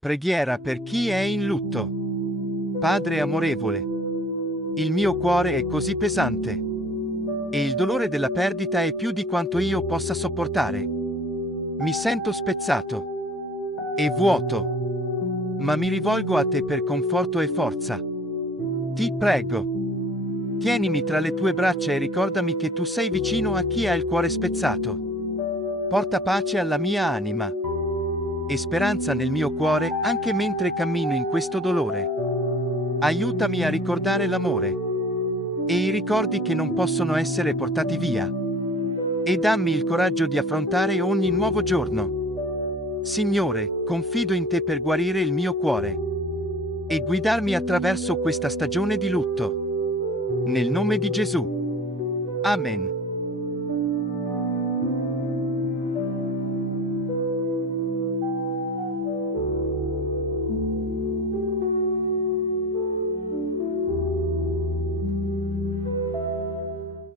Preghiera per chi è in lutto. Padre amorevole, il mio cuore è così pesante. E il dolore della perdita è più di quanto io possa sopportare. Mi sento spezzato e vuoto, ma mi rivolgo a te per conforto e forza. Ti prego, tienimi tra le tue braccia e ricordami che tu sei vicino a chi ha il cuore spezzato. Porta pace alla mia anima e speranza nel mio cuore anche mentre cammino in questo dolore. Aiutami a ricordare l'amore e i ricordi che non possono essere portati via. E dammi il coraggio di affrontare ogni nuovo giorno. Signore, confido in te per guarire il mio cuore e guidarmi attraverso questa stagione di lutto. Nel nome di Gesù. Amen.